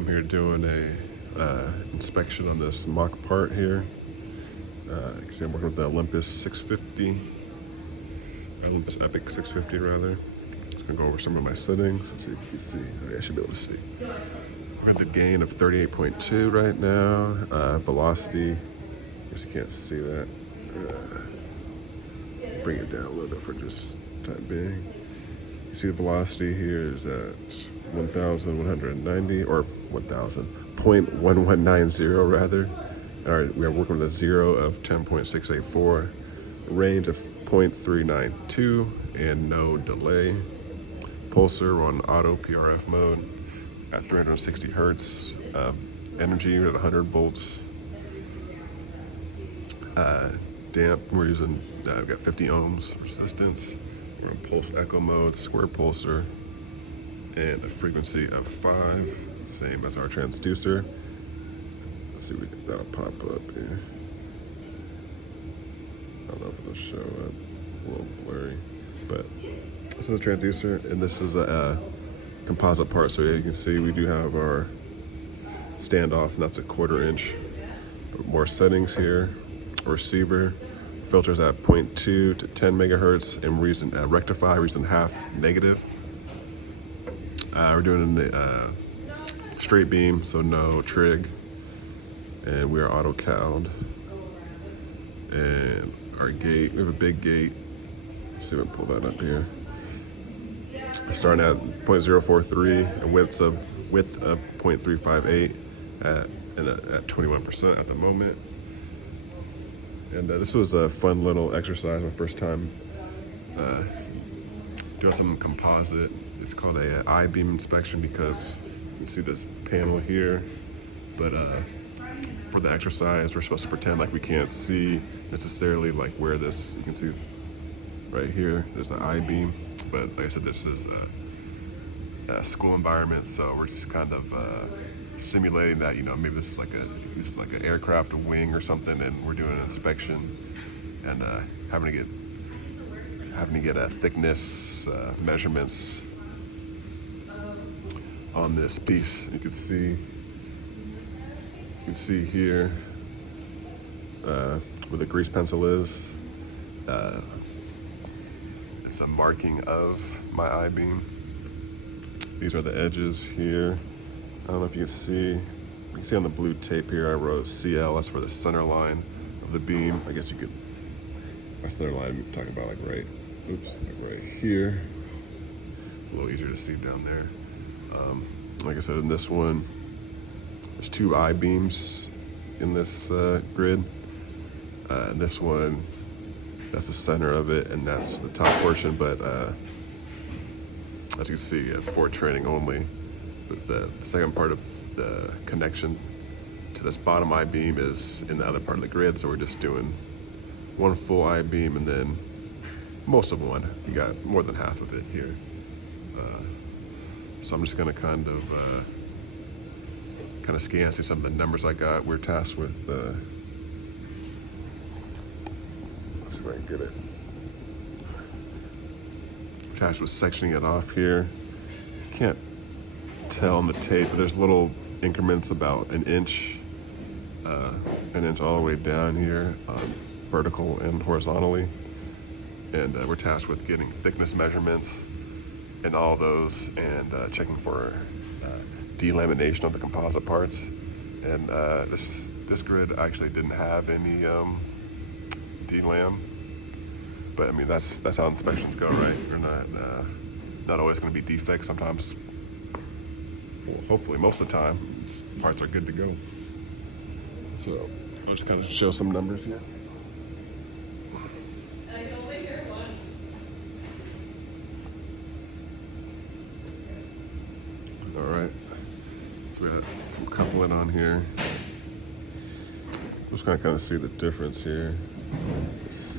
I'm here doing a inspection on this mock part here. You can see I'm working with the Olympus 650, Olympus Epic 650 rather. Just gonna go over some of my settings. Let's see if you can see. I should be able to see. We're at the gain of 38.2 right now. Velocity, I guess you can't see that. Bring it down a little bit for just time being. You see the velocity here is at 1,190 or 0.1190 rather. All right, we are working with a 0 of 10.684, range of 0.392, and no delay. Pulsar on auto PRF mode at 360 hertz. Energy at 100 volts. Damp, we're using, we've got 50 ohms resistance. We're in pulse echo mode, square pulsar, and a frequency of 5, same as our transducer. Let's see if that'll pop up here. I don't know if it'll show up, it's a little blurry, but this is a transducer, and this is a composite part. So you can see we do have our standoff, and that's a 1/4 inch. But more settings here. Receiver filters at 0.2 to 10 megahertz, and reason rectify, reason half negative. We're doing a straight beam, so no trig, and we are auto cowed. And our gate, we have a big gate. Let's see if I can pull that up here. Starting at 0.043, a width of 0.358 at 21% at the moment. And this was a fun little exercise, my first time doing some composite. It's called a I-beam inspection because you can see this panel here, but for the exercise, we're supposed to pretend like we can't see necessarily like where this, you can see right here, there's an I-beam, but like I said, this is a school environment, so we're just kind of simulating that, you know, maybe this is like an aircraft, a wing or something, and we're doing an inspection and having to get a thickness measurements on this piece. You can see here where the grease pencil is. It's a marking of my I-beam. These are the edges here. I don't know if you can see on the blue tape here, I wrote CL, that's for the center line of the beam. I guess you could, my center line, I'm talking about like right here. It's a little easier to see down there. Like I said, in this one, there's 2 I-beams in this grid. And this one, that's the center of it, and that's the top portion, but as you can see, for training only. But the second part of the connection to this bottom I-beam is in the other part of the grid, so we're just doing one full I-beam and then most of one. You got more than half of it here. So I'm just gonna kind of scan, see some of the numbers I got. We're tasked with, let's see if I can get it. We're tasked with sectioning it off here. Can't tell on the tape, but there's little increments about an inch all the way down here, vertical and horizontally. And we're tasked with getting thickness measurements and all those, and checking for delamination of the composite parts. And this grid actually didn't have any delam, but I mean that's how inspections go, right? We're not always going to be defects. Sometimes, well, hopefully most of the time, parts are good to go. So I'll just kind of show some numbers here. All right, so we got some coupling on here. Just gonna kind of see the difference here. Let's see.